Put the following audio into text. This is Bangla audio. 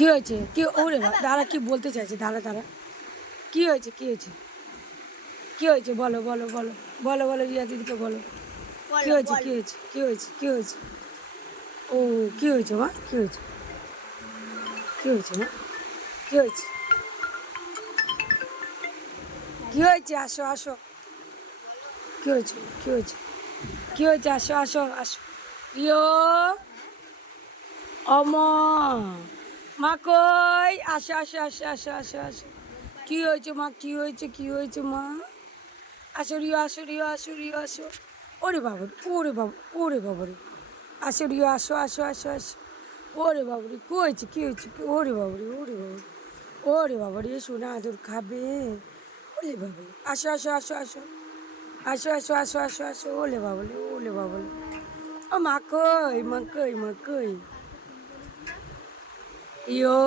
কি হয়েছে? কি ওরে দাঁড়া, কি বলতে চাইছে? দাঁড়া দাঁড়া, কি হয়েছে? কি হয়েছে? কি হয়েছে? বলো বলো বলো বলো বলো, রিয়া দিদিকে বলো। কি বলো হয়েছে? কি বলো। হয়েছে? কি হয়েছে? কি হয়েছে? ও, কি হয়েছে মা? কি হয়েছে? কি হয়েছে মা? কি হয়েছে? কি হয়েছে? আসো আসো। কি হয়েছে? কি হয়েছে? কি হয়েছে? আসো আসো আসো। ইয়ো অম মা কই? আসো আসো আসো আসো আসো আসো। কি হয়েছে মা? কি হয়েছে? কি হয়েছে মা? আসো রিও, আসো রিও, আসো রিও, আসো। ওরে বাবা, ওরে বাবা, ওরে বাবা রে। আসো রিও, আসো আসো আসো আসো। ওরে বাবা রে, কি হয়েছে? কি হয়েছে? ওরে বাবা রে, ওরে বাবা রে, ওরে বাবা রে, সোনা আদর খাবে। ওলে বাবা রে, আসো আসো আসো আসো আসো আসো আসো আসো আসো। ওলে বাবা রে, ওলে বাবা রে। ও মা কই? মা কই? মা কই? ইয়ো